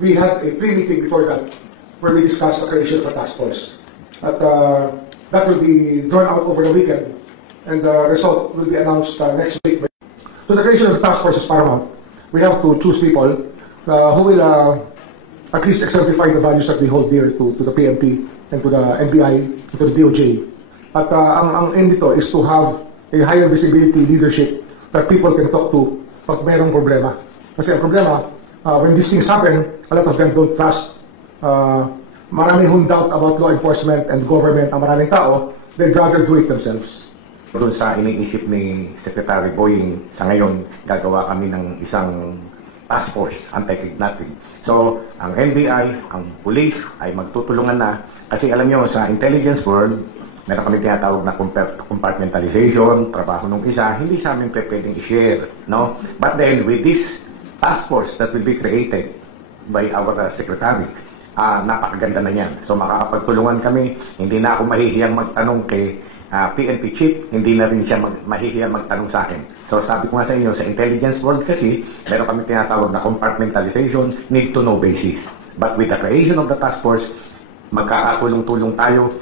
we had a pre-meeting before that where we discussed the creation of a task force. At that will be drawn out over the weekend, and the result will be announced next week. So the creation of the task force is paramount. We have to choose people who will at least exemplify the values that we hold dear to the PNP and to the NBI and to the DOJ. At ang aim dito is to have a higher visibility leadership that people can talk to pag mayroong problema. Kasi ang problema, when these things happen, a lot of them don't trust. Maraming who doubt about law enforcement and government, ang maraming tao, they'd rather do it themselves. Doon sa iniisip ni Secretary Boying, sa ngayon, gagawa kami ng isang task force, anti-kidnapping. So, ang NBI, ang police ay magtutulungan na. Kasi alam nyo, sa intelligence world, meron kami tinatawag na compartmentalization, trabaho ng isa, hindi sa amin pwedeng i-share. No? But then, with this task force that will be created by our secretary, napakaganda na yan. So, makakapagtulungan kami, hindi na ako mahihiyang magtanong kay PNP chief, hindi na rin siya mahihiyang magtanong sa akin. So sabi ko nga sa inyo, sa intelligence world kasi, meron kami tinatawag na compartmentalization, need to know basis. But with the creation of the task force, magkakakulong-tulong tayo.